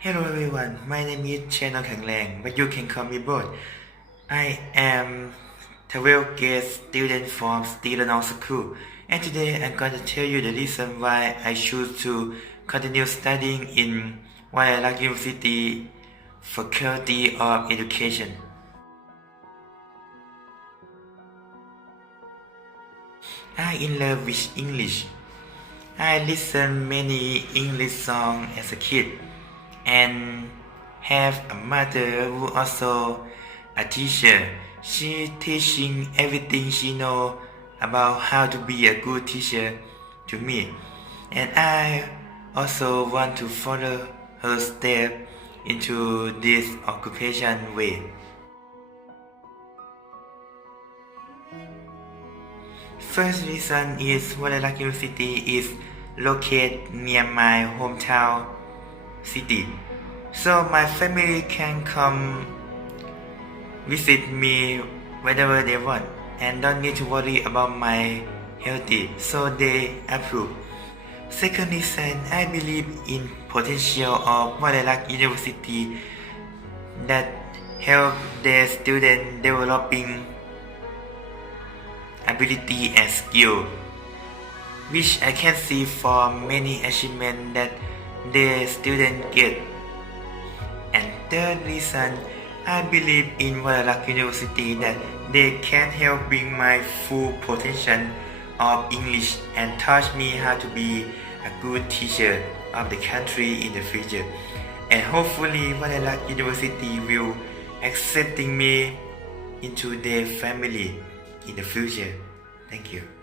Hello everyone, my name is Channel Khang Lang, but you can call me both. I am 12th grade student from Stilanong School, and today I'm going to tell you the reason why I choose to continue studying in Waialak University Faculty of Education. I in love with English. I listen many English songs as a kid and have a mother who also a teacher. She teaching everything she know about how to be a good teacher to me. And I also want to follow her step into this occupation way. First reason is Waialak University is located near my hometown city. So my family can come visit me whenever they want and don't need to worry about my healthy. So they approve. Second reason, I believe in potential of Waialak University that help their student developing ability and skill, which I can see from many achievements that the student get. And third reason, I believe in Waialak University that they can help bring my full potential of English and teach me how to be a good teacher of the country in the future. And hopefully Waialak University will accepting me into their family in the future. Thank you.